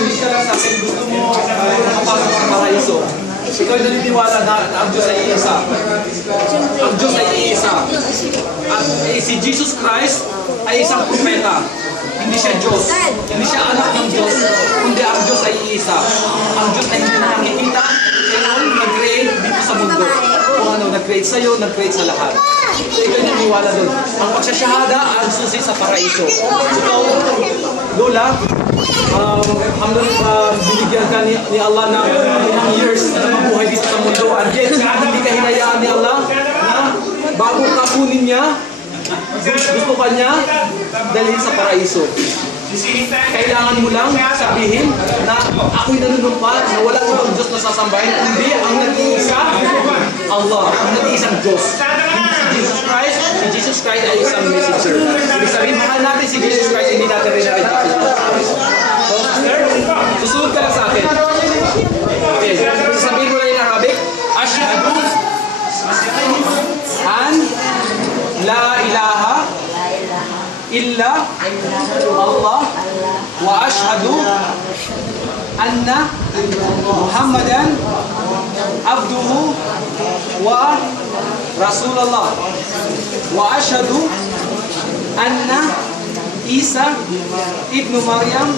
hindi ka lang sa akin, gusto mo makapasok sa paraiso. Ikaw ay naniniwala na ang Diyos ay iisa. Ang Diyos ay iisa. At si Jesus Christ ay isang propeta. Hindi siya Diyos. Hindi siya anak ng Diyos. Kundi ang Diyos ay iisa. Ang Diyos ay hindi na nakikita. Kaya nag-create dito sa mundo. Kung ano, nag-create sa'yo, nag-create sa lahat. So ikaw naniniwala doon. Ang pagsasyahada ang susi sa paraiso. Ikaw, Lola, binigyan ka ni Allah ng ilang years na mabuhay dito sa mundo. And yet, hindi ka hinayaan ni Allah na bago ka kunin niya, gusto ka niya dalhin sa paraiso. Kailangan mo lang sabihin na ako'y nanunumpa na walang ibang Diyos na sasambahin, kundi ang nag-iisa Allah, ang nag-iisang Diyos. Si Jesus Christ ay isang messenger. Ibig sabihin, mahal natin si Jesus Christ, hindi natin rin natin si Jesus Christ. So, sister, susunod ka lang sa akin. Okay, sasabihin mo lang in Arabic, Ashhadu an la ilaha illa Allah wa ashhadu anna Muhammadan abduhu wa Rasulullah wa ashhadu anna Isa ibnu Maryam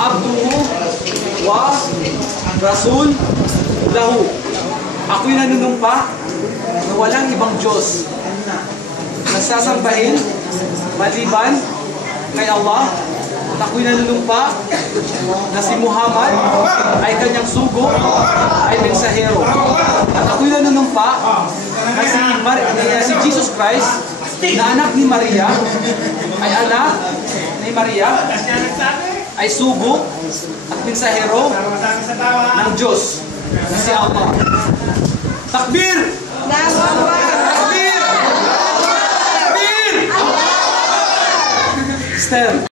abduhu wa Rasul lahu. Ako'y nanunumpa na walang ibang Diyos na sasambahin maliban kay Allah. At ako'y nanunumpa na si Muhammad ay kanyang sugo, ay mensahero. At ako'y nanunumpa na si Jesus Christ na anak ni Maria, ay sugo at mensahero ng Diyos na si Allah. Takbir! Takbir! Takbir! Stern.